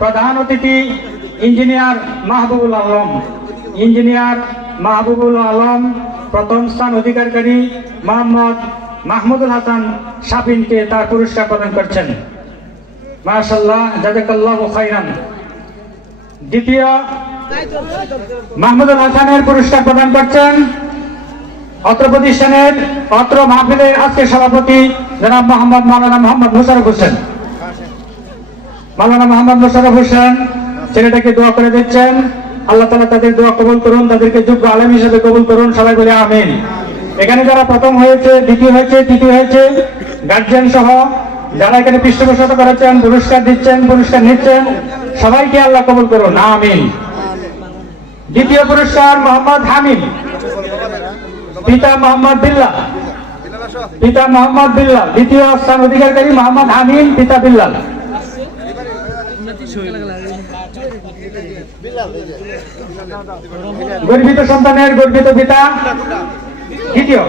প্রধান অতিথি ইঞ্জিনিয়ার মাহবুবুল আলম প্রথম স্থান অধিকারী মোহাম্মদ মাহমুদুল হাসান শাফিনকে তার পুরস্কার প্রদান করছেন। মাশাআল্লাহ, জাযাকাল্লাহু খাইরান। দ্বিতীয় মাহমুদুল হাসানের পুরস্কার প্রদান করছেন অত্র প্রতিষ্ঠানের অত্র মাহফিলের আজকে সভাপতি জনাব মাওলানা মোহাম্মদ মোশাররফ হোসেন। মাওলানা মোহাম্মদ মোশাররফ হোসেন ছেলেটাকে দোয়া করে দিচ্ছেন। আল্লাহ তাআলা তাদের দোয়া কবুল করুন, তাদেরকে যোগ্য আলেম হিসেবে কবুল করুন। সবাই বলে আমিন। এখানে যারা প্রথম হয়েছে, দ্বিতীয় হয়েছে, তৃতীয় হয়েছে, গার্জিয়ান সহ যারা এখানে পৃষ্ঠপোষকতা করেছেন, পুরস্কার দিচ্ছেন, পুরস্কার নিচ্ছেন, সবাইকে আল্লাহ কবুল করুন, আমিন। দ্বিতীয় পুরস্কার মোহাম্মদ হামিদ, পিতা মোহাম্মদ বিল্লাল। দ্বিতীয় স্থান অধিকারী মোহাম্মদ হামিদ, পিতা বিল্লাল। গর্বিত সন্তানের গর্বিত পিতা। দ্বিতীয়,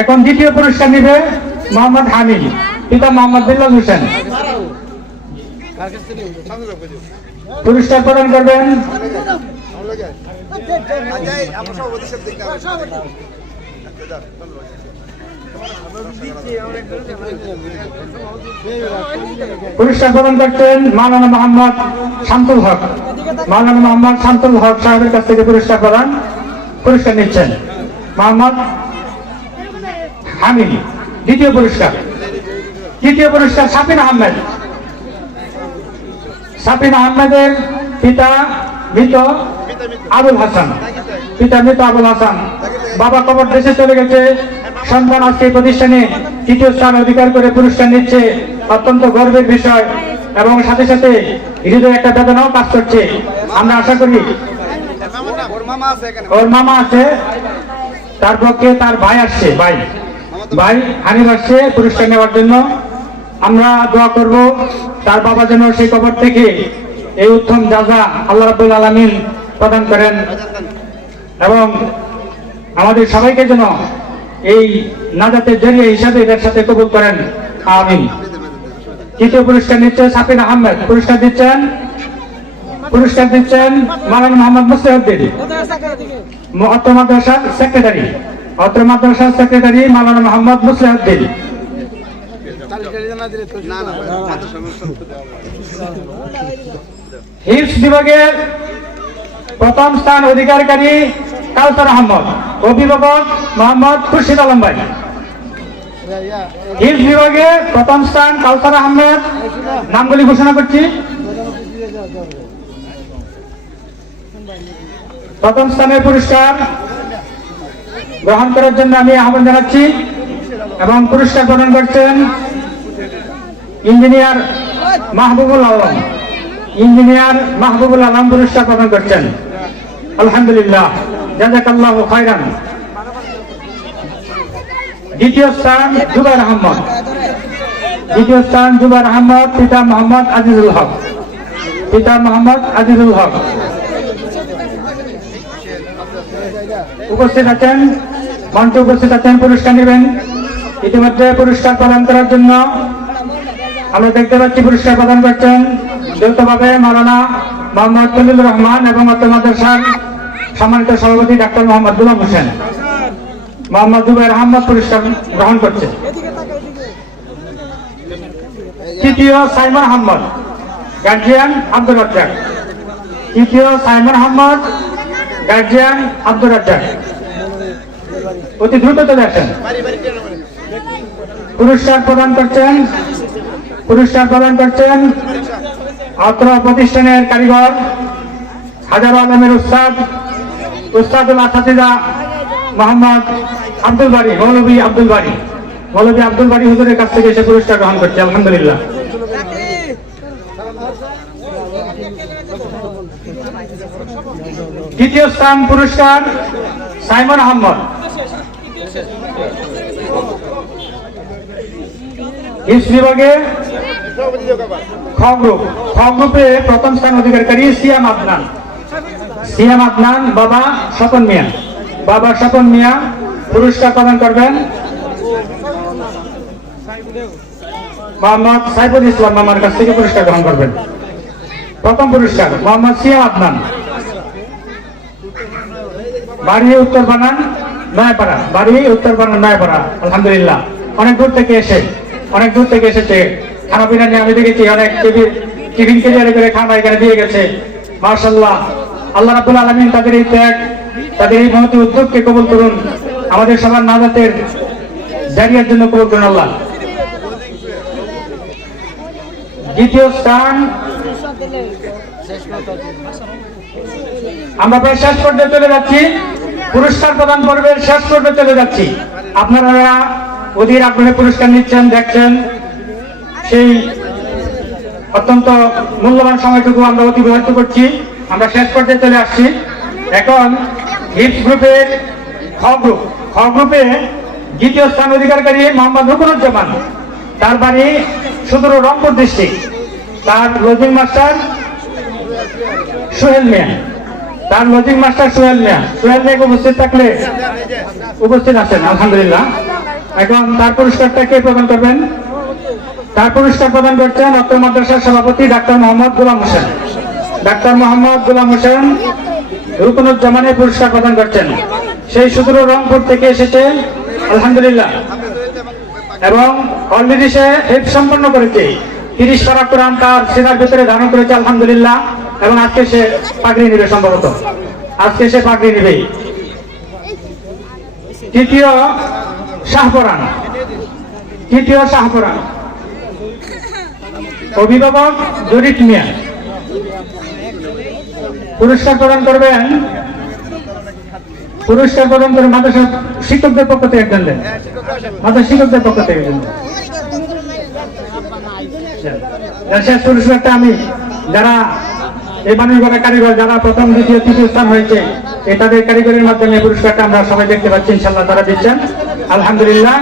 এখন দ্বিতীয় পুরস্কার নিবে মোহাম্মদ হামিদ, পিতা মোহাম্মদ বিল্লাল হোসেন। পুরস্কার প্রদান করবেন করছেন মাওলানা মোহাম্মদ শামসুল হক। মাওলানা মোহাম্মদ শামসুল হক সাহেবের কাছ থেকে পুরস্কার নিচ্ছেন মোহাম্মদ হামিদ। দ্বিতীয় পুরস্কার। তৃতীয় পুরস্কার সাফিন আহমেদের পিতা মৃত আবুল হাসান। বাবা কবর দেশে চলে গেছে, সন্তান আজকে প্রতিষ্ঠানে তৃতীয় স্থান অধিকার করে পুরস্কার নিচ্ছে, অত্যন্ত গর্বের বিষয়। এবং সাথে সাথে হৃদয়ে একটা বেদনাও কাজ করছে। আমরা আশা করি ওর মামা আছে, তার পক্ষে তার ভাই আসছে, ভাই হানিফ আসছে পুরস্কার নেওয়ার জন্য। আমরা দোয়া করব তার বাবা যেন সেই কবর থেকে এই উত্তম জাযা আল্লাহ রাব্বুল আলামিন প্রদান করেন এবং আমাদের সবাইকে যেন এই নাজাতের জরিয়া হিসাবে এদের সাথে কবুল করেন, আমিন। তৃতীয় পুরস্কার নিচ্ছে সাফিন আহমেদ। পুরস্কার দিচ্ছেন মাওলানা মোহাম্মদ মুসলিউদ্দিন, অত্র মাদ্রাসার সেক্রেটারি মাওলানা মোহাম্মদ মুসলিউদ্দিন। হিফজ বিভাগের প্রথম স্থান অধিকারী কাউসার আহমদ, অভিভাবক মোহাম্মদ খুরশিদ আলম ভাই। হিফজ বিভাগে প্রথম স্থান কাউসার আহমেদ। নামগুলি ঘোষণা করছি। প্রথম স্থানের পুরস্কার গ্রহণ করার জন্য আমি আহ্বান জানাচ্ছি এবং পুরস্কার প্রদান করছেন ইঞ্জিনিয়ার মাহবুবুল আলম পুরস্কার প্রদান করছেন। আলহামদুলিল্লাহ, জাযাকাল্লাহু খাইরান। দ্বিতীয় স্থান জুবাইর আহমদ, পিতা মোহাম্মদ আজিজুল হক। উপস্থিত আছেন, মঞ্চে উপস্থিত আছেন, পুরস্কার নেবেন। ইতিমধ্যে পুরস্কার প্রদান করার জন্য আমরা দেখতে পাচ্ছি পুরস্কার প্রদান করছেন যৌথভাবে মাওলানা মোহাম্মদ খলিলুর রহমান এবং অত্র মাদ্রাসার সম্মানিত সভাপতি ডাক্তার মোহাম্মদ গোলাম হোসেন। মোহাম্মদ জুবাইর আহমদ পুরস্কার গ্রহণ করছে। তৃতীয় সাইমন আহমদ, গার্জিয়ান আব্দুর রাজ্জাক। অতি দ্রুত চলে আসেন। পুরস্কার প্রদান করছেন অত্র প্রতিষ্ঠানের কারিগর, হাজারো আলমের উস্তাদুল আসাতিজা মোহাম্মদ আব্দুল বারী, মৌলভী আব্দুল বারী হুজুরের কাছ থেকে এসে পুরস্কার গ্রহণ করছে। আলহামদুলিল্লাহ। দ্বিতীয় স্থান পুরস্কার সাইমন আহমদ। হিফজ বিভাগে খ গ্রুপে প্রথম স্থান অধিকারী সিয়াম আদনান, বাবা স্বপন মিয়া পুরস্কার প্রদান করবেন মোহাম্মদ সাইফুল ইসলাম মামার কাছ থেকে পুরস্কার গ্রহণ করবেন। প্রথম পুরস্কার মোহাম্মদ সিয়াম আদনান, বাড়ি উত্তর বানান নয়াপাড়া, বাড়ি উত্তর বানান নয়াপাড়া। আলহামদুলিল্লাহ, অনেক দূর থেকে এসেছে। খানা পিনা নিয়ে আমি দেখেছি অনেক টিফিন কেজিয়ারে করে খানা এখানে দিয়ে গেছে। মাশাআল্লাহ, আল্লাহ রাব্বুল আলামিন তাদের এই ত্যাগ, তাদের এই মহৎ উদ্যোগকে কবুল করুন, আমাদের সবার নাজাতের জারিয়ার জন্য কবুল করুন আল্লাহ। দ্বিতীয় স্থান আমরা প্রায় শেষ পর্যায়ে চলে যাচ্ছি, পুরস্কার প্রদান পর্বের শেষ পর্যায়ে চলে যাচ্ছি। আপনারা অধীর আগ্রহে পুরস্কার নিচ্ছেন, দেখছেন, সেই অত্যন্ত মূল্যবান সময়টুকু আমরা অতিবাহিত করছি। আমরা শেষ পর্যায়ে চলে আসছি। এখন হিপস গ্রুপের খ গ্রুপে দ্বিতীয় স্থান অধিকারী মোহাম্মদ রুকনুজ্জামান, তার বাড়ি সুদূর রংপুর ডিস্ট্রিক্ট। তার লজিং মাস্টার সোহেল মিয়া, সোহেল মিয়া উপস্থিত থাকলে উপস্থিত আছেন আলহামদুলিল্লাহ। এখন তার পুরস্কারটা কে প্রদান করবেন? তার পুরস্কার প্রদান করছেন অত্র মাদ্রাসার সভাপতি ডাক্তার মোহাম্মদ গোলাম হোসেন রুকনুজ্জামানের পুরস্কার প্রদান করছেন। সেই সুদূর রংপুর থেকে এসেছে আলহামদুলিল্লাহ, এবং অলরেডি সে হিফজ সম্পন্ন করেছে। 30 পারা কোরআন তার সিনার ভিতরে ধারণ করেছে আলহামদুলিল্লাহ, এবং আজকে সে পাগড়ি নেবে, সম্ভবত আজকে সে পাগড়ি নেবে। তৃতীয় শাহপরান, অভিভাবক জরিফ মিয়া পুরস্কার প্রদান করবেন। মাদ্রাসা শিক্ষকদের পক্ষ থেকে একজন দেন, শেষ পুরস্কারটা আমি যারা এই বাণিজ্যের কারিগর, যারা প্রথম দ্বিতীয় তৃতীয় স্থান হয়েছে, তাদের কারিগরের মাধ্যমে পুরস্কারটা আমরা সবাই দেখতে পাচ্ছি ইনশাল্লাহ, তারা দিচ্ছেন আলহামদুলিল্লাহ।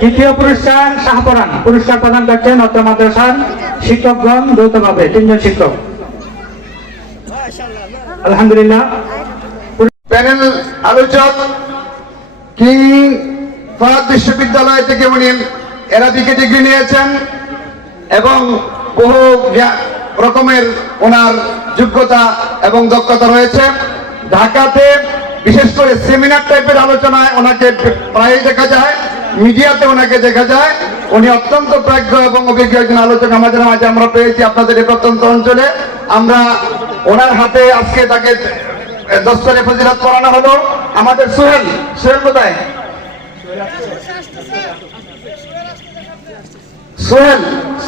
তৃতীয় পুরস্কার শাহপরান, পুরস্কার প্রদান করছেন অত্র মাদ্রাসার শিক্ষকগণ যৌথভাবে, 3 জন শিক্ষক আলহামদুলিল্লাহ। প্যানেল আলোচক কিং ফাহাদ বিশ্ববিদ্যালয় থেকে উনি এরা বিকে ডিগ্রি নিয়েছেন এবং বহু রকমের ওনার যোগ্যতা এবং দক্ষতা রয়েছে। ঢাকাতে বিশেষ করে সেমিনার টাইপের আলোচনায় ওনাকে প্রায় দেখা যায়, মিডিয়াতে ওনাকে দেখা যায়। উনি অত্যন্ত প্রাজ্ঞ এবং অভিজ্ঞ একজন আলোচক আমাদের মাঝে আমরা পেয়েছি আপনাদের এই প্রত্যন্ত অঞ্চলে। আমরা ওনার হাতে আজকে তাকে দস্তরে ফজিলত করানো হলো। আমাদের সোহেল কোথায়?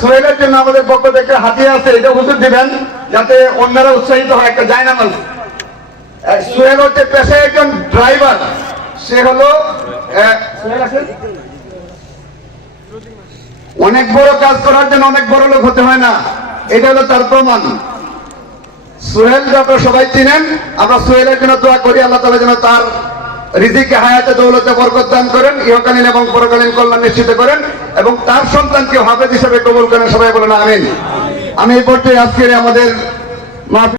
সোহেলের জন্য আমাদের পক্ষ থেকে হাতিয়ে আছে, এটা হুজুর দিবেন যাতে অন্যরা উৎসাহিত হয়। একটা জায়নামাজ। সোহেল হচ্ছে পেশায় একজন ড্রাইভার। সে হলো অনেক বড় কাজ করার জন্য অনেক বড় লোক হতে হয় না, এটা হলো তার প্রমাণ। সোহেল আপনারা সবাই চিনেন। আমরা সোহেলের জন্য দোয়া করি, আল্লাহ তাআলা যেন তার রিজিকে হায়াতে দৌলতে বরকত দান করেন, ইহকালীন এবং পরকালীন কল্যাণ নিশ্চিত করেন, এবং তার সন্তানকে হাফেজ হিসেবে কবুল করেন। সবাই বলেন আমিন। আমি এই পর্যায়ে আজকের আমাদের